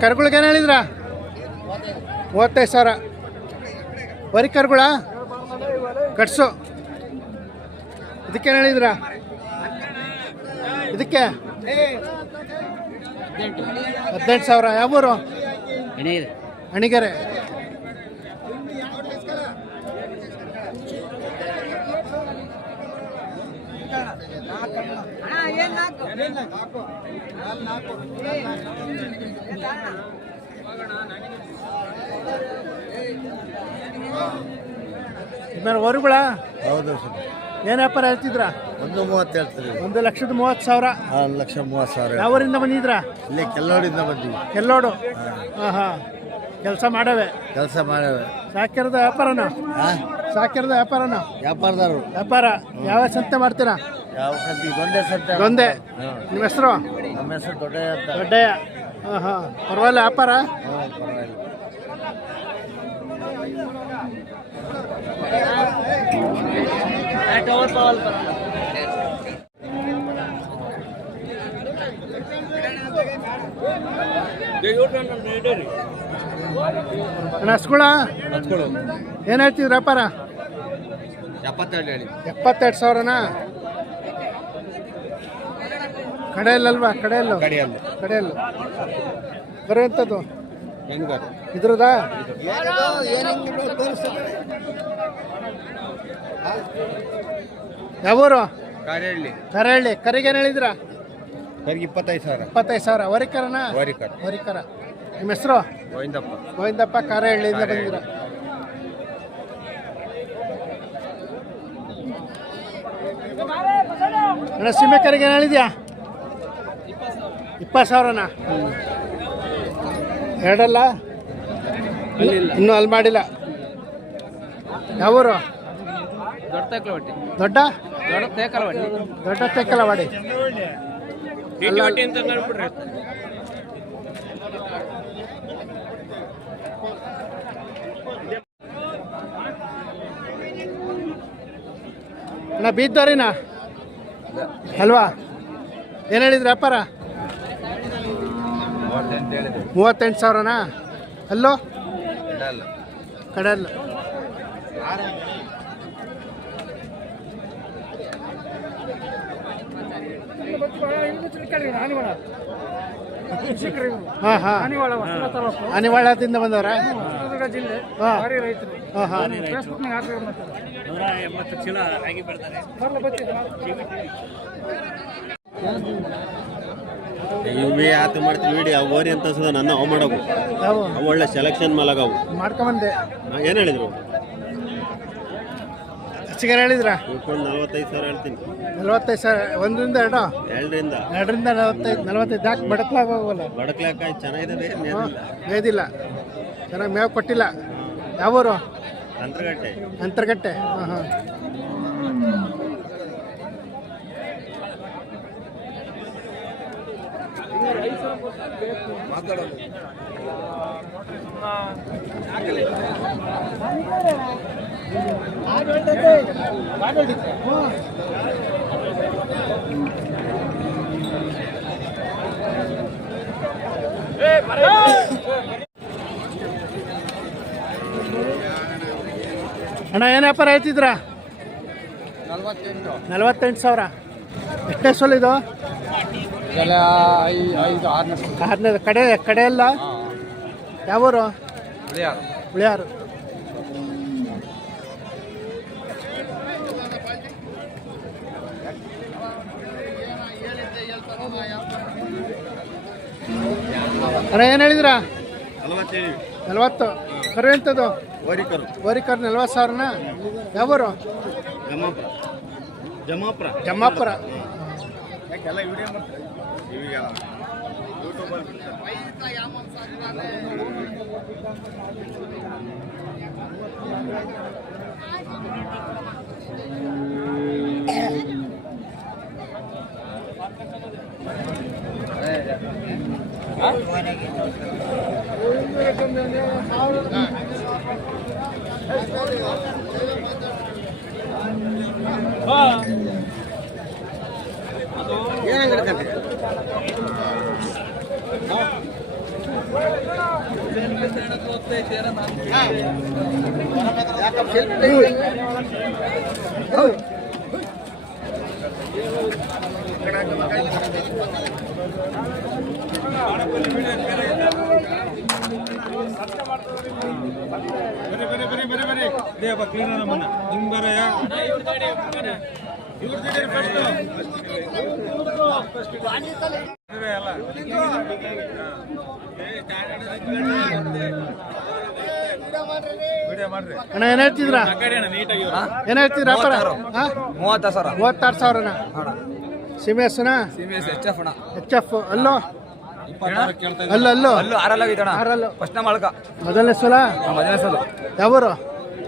ಕರುಗಳಿಗೆ ಏನು ಹೇಳಿದ್ರ? 35,000. ಬರೀ ಕರುಗಳ ಕಟ್ಸು. ಇದಕ್ಕೇನು ಹೇಳಿದ್ರ? ಇದಕ್ಕೆ 18,000. ಯಾವೂರು? ಅಣಿಗೆರೆ. ಹೊರಗಳ? ಹೌದು ಸರ್. ಏನು ವ್ಯಾಪಾರ ಹೇಳ್ತಿದ್ರ? 130 ಹೇಳ್ತೀವಿ. 1,30,000. 1,30,000. ಯಾವೂರಿಂದ ಬಂದಿದ್ರ? ಇಲ್ಲಿ ಕೆಲ್ಲೋಡಿಂದ ಬಂದೀವಿ. ಕೆಲ್ಲೋಡು. ಹಾಂ. ಕೆಲಸ ಮಾಡವೆ? ಕೆಲಸ ಮಾಡವೆ. ಸಾಕಿರದ ವ್ಯಾಪಾರನ? ಸಾಕಿರದ ವ್ಯಾಪಾರನ? ವ್ಯಾಪಾರ. ಯಾವ ಸಂತೆ ಮಾಡ್ತೀರಾ? ಯಾವ ಸಂತೆ? ಇದೊಂದೇ ಸಂತೆ. ಇದೊಂದೇ. ನಿಮ್ಮ ಹೆಸರು? ನಮ್ಮ ಹೆಸರು ದೊಡ್ಡಯ್ಯ ಅಂತ. ದೊಡ್ಡಯ್ಯ. ಹಾಂ. ಪರವಾಗಿಲ್ಲ ವ್ಯಾಪಾರ? ಪರವಾಗಿಲ್ಲ. ಹಸ್ಗುಳ ಏನು ಹೇಳ್ತಿದ್ರು ವ್ಯಾಪಾರ? 72,000ನಾ? ಕಡೆಯಲ್ಲಲ್ವಾ? ಕಡೆಯಲ್ಲು ಬರುವಂಥದ್ದು ಇದ್ರದಾ? ಯಾವೂರು? ಕರಹಳ್ಳಿ. ಕರಿಗೇನು ಹೇಳಿದ್ರ? 25,000. 25,000. ವರಿಕರನಾ? ವರಿಕರ. ನಿಮ್ಮ ಹೆಸರು? ಗೋವಿಂದಪ್ಪ. ಕರಹಳ್ಳಿಯಿಂದ ಬಂದಿರ. ಅಣ್ಣ ಸೀಮೆ ಕರಿಗೆ ಏನು ಹೇಳಿದ್ಯಾ? 20,000ನಾ? ಎರಡಲ್ಲ? ಇನ್ನೂ ಅಲ್ಲಿ ಮಾಡಿಲ್ಲ. ಯಾವೂರು? ದೊಡ್ಡ ತೇಕಲವಾಡಿ. ಅಣ್ಣ ಬೀದ್ದವ್ರಿನಾ ಅಲ್ವಾ? ಏನು ಹೇಳಿದ್ರಿ ವ್ಯಾಪಾರ? 38,000ನಾ? ಅಲ್ಲೋ? ಕಡೆಯಲ್ಲ. ಅನಿವಾಳದಿಂದ ಬಂದವರ? ಆತ ಮಾಡ್ತೀವಿ ವಿಡಿಯೋ ಓರಿ ಅಂತ ನನ್ನ ಅವು ಮಾಡೋವು ಒಳ್ಳೆ ಸೆಲೆಕ್ಷನ್ ಮಾಲಾಗವು ಮಾಡ್ಕೊಂಬಂದೆ. ಏನು ಹೇಳಿದ್ರು? ಹೆಚ್ಚಿಗೆ ಹೇಳಿದ್ರ? 45,000 ಹೇಳ್ತೀನಿ. 45,000. ಒಂದರಿಂದ ಎರಡು? ಎರಡರಿಂದ 45. ಯಾಕೆ ಬಡಕ್ಲಾಗೋಗಲ್ಲ? ಬಡಕ್ಲಾಕ ಚೆನ್ನಾಗಿದ್ದಾವೆ. ಮೇದಿಲ್ಲ, ಚೆನ್ನಾಗಿ ಮೇವು ಕೊಟ್ಟಿಲ್ಲ. ಯಾವೂರು? ಅಂತರಗಟ್ಟೆ. ಹಾಂ. ಅಣ್ಣ ಏನು ವ್ಯಾಪಾರ ಹೇಳ್ತಿದ್ರ? 48,000. ಎಷ್ಟನೇ ಸೋಲ್ ಇದು? 6ನೇದು. ಕಡೆಯಲ್ಲ? ಯಾವೂರು? ಉಳಿಯಾರು. ಅಣ್ಣ ಏನು ಹೇಳಿದ್ರ? 40. ಕರು ಎಂಥದ್ದು? ವರಿಕರ್. 40,000ನಾ? ಯಾವೂರು? ಜಮ್ಮಾಪುರ. ಅಣ್ಣ ಏನ್ ಹೇಳ್ತಿದ್ರ ಏನ್ ಹೇಳ್ತಿದ್ರ ವ್ಯಾಪಾರ 36 ಸಾವಿರನ ಸೀಮೆ ಹಸುನಾ ಎಚ್ ಎಫ್ ಅಲ್ಲೋ ಅಲ್ಲೋ ಮೊದಲನೇ ಸಲ ಯಾವರು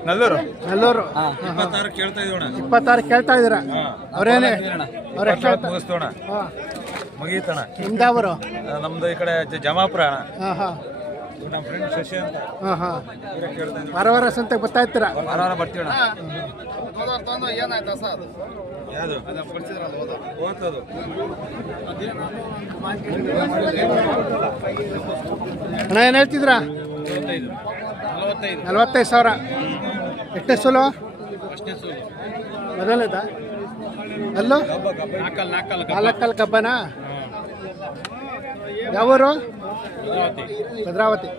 ನಲ್ಲೂರು ಎಲ್ಲೂರು 26 ಕೇಳ್ತಾ ಇದೀರ ಅವ್ರೇನೇ ಅವ್ರ ಮುಗಿಸ್ತೋಣ ಮುಗೀತಣ ನಿಮ್ದಾವರು ನಮ್ದು ಈ ಕಡೆ ಜಮಾಪುರ ಹಾಂ ಹಾಂ ನಮ್ಮ ಫ್ರೆಂಡ್ ಶಶಿ ಅಂತ ಹಾಂ ಹಾಂ ವಾರ ಸಂತೆಗೆ ಬರ್ತಾ ಇರ್ತೀರಾ ವಾರ ಬರ್ತೀವಣ ಯಾವುದು ಓದ್ತದು ಅಣ್ಣ ಏನು ಹೇಳ್ತಿದ್ರಾ 45 ಸಾವಿರ ಎಷ್ಟೇ ಸೋಲು ಮೊದಲೇದ ಅಲ್ಲೂ ನಾಲ್ಕಲ್ ಕಬ್ಬನಾ ಯಾವೂರು ಭದ್ರಾವತಿ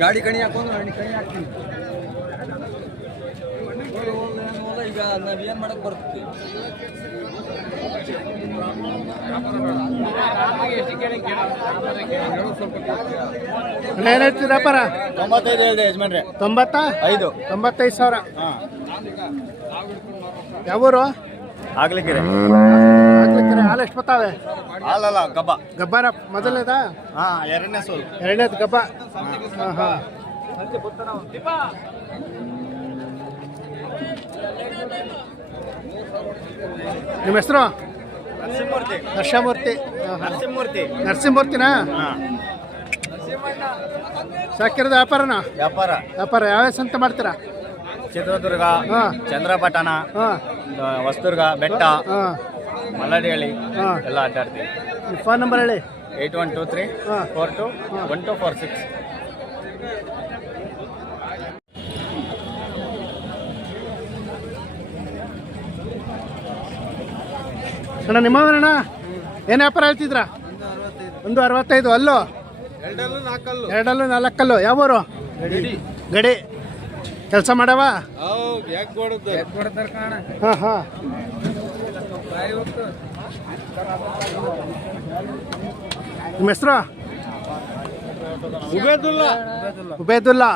ಗಾಡಿ ಕಣಿ ಹಾಕೊಂಡು ಕಣಿ ಹಾಕ್ತೀನಿ ಈಗ ನಾವೇನು ಮಾಡಕ್ ಬರುತ್ತೆ ಏನು ಹೇಳ್ತೀರ ವ್ಯಾಪಾರ 95 ಹೇಳಿದೆ ಯಜಮಾನ್ರೆ 95 ಸಾವಿರ ಯಾವೂರು ಆಗ್ಲಿಕ್ಕಿರೆ ಹಾಲು ಎಷ್ಟು ಬರ್ತಾವೆ ಅಲ್ಲಲ್ಲ ಗಬ್ಬ ಗಬ್ಬಾರ ಮೊದಲನೇದಾ ಎರಡನೇ ಸೋಲು ಎರಡನೇದು ಗಬ್ಬ ಹಾಂ ಹಾಂ ನಿಮ್ಮ ಹೆಸರು ನರಸಿಂಹಮೂರ್ತಿ ನರಸಿಂಹಮೂರ್ತಿನಾ ಸಾಕಿರೋದು ವ್ಯಾಪಾರನಾ ವ್ಯಾಪಾರ ಯಾವ ಸಂತೆ ಮಾಡ್ತೀರಾ ಚಿತ್ರದುರ್ಗ ಹಾಂ ಚಂದ್ರಪಟ್ಟಣ ಹಾಂ ಹೊಸದುರ್ಗ ಬೆಟ್ಟ ಹಾಂ ಮಲ್ಲಡಿಹಳ್ಳಿ ಹಾಂ ಎಲ್ಲ ಅಡ್ಡಾಡ್ತೀವಿ ಫೋನ್ ನಂಬರ್ ಹೇಳಿ 8123 ಹಾಂ 42 1246 ಅಣ್ಣ ನಿಮ್ಮವನಣ್ಣ ಏನು ವ್ಯಾಪಾರ ಹೇಳ್ತಿದ್ರ 165 ಅಲ್ಲೋ ಎರಡಲ್ಲೂ ನಾಲ್ಕಲ್ಲು ಯಾವೂರು ಗಡಿ ಕೆಲಸ ಮಾಡವ ಹಾಂ ಹಾಂ ನಿಮ್ಮ ಹೆಸರು ಉಬೇದುಲ್ಲಾ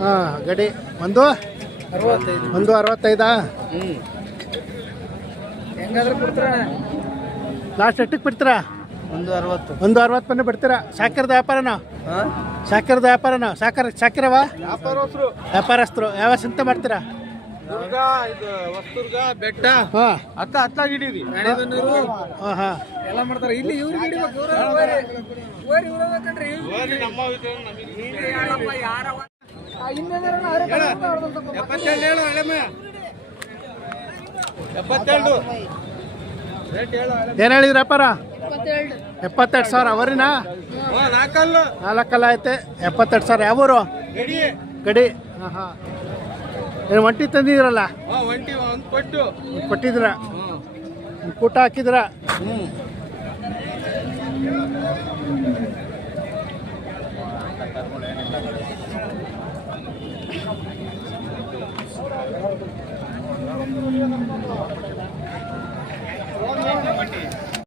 ಹಾಂ ಗಡಿ 165 ಲಾಸ್ಟ್ ಎಷ್ಟಕ್ಕೆ ಬಿಡ್ತೀರಾ 160 ಪನ್ನ ಬಿಡ್ತೀರಾ ಶಾಕಿರದ ವ್ಯಾಪಾರನ ಶಾಕಿರವ ವ್ಯಾಪಾರಸ್ಥರು ಯಾವ ಸಂತೆ ಮಾಡ್ತೀರಾ ಹೊಸದುರ್ಗ ಬೆಟ್ಟ ಹಾಂ ಹತ್ತಾಗಿ ಹಿಡೀರಿ ಹಾಂ ಹಾಂ ಎಲ್ಲ ಮಾಡ್ತಾರೆ ಇಲ್ಲಿ ಏನು ಹೇಳಿದ್ರಿ ವ್ಯಾಪಾರ 72 ಸಾವಿರ ಅವರಿನಾ ನಾಲ್ಕಲ್ಲ ಐತೆ 72 ಸಾವಿರ ಯಾವೂರು ಗಡಿ ಹಾಂ ಹಾಂ ಏನು ಒಂಟಿ ತಂದಿದ್ದೀರಲ್ಲ ಕೊಟ್ಟಿದ್ದೀರ ಕೂಟ ಹಾಕಿದ್ರ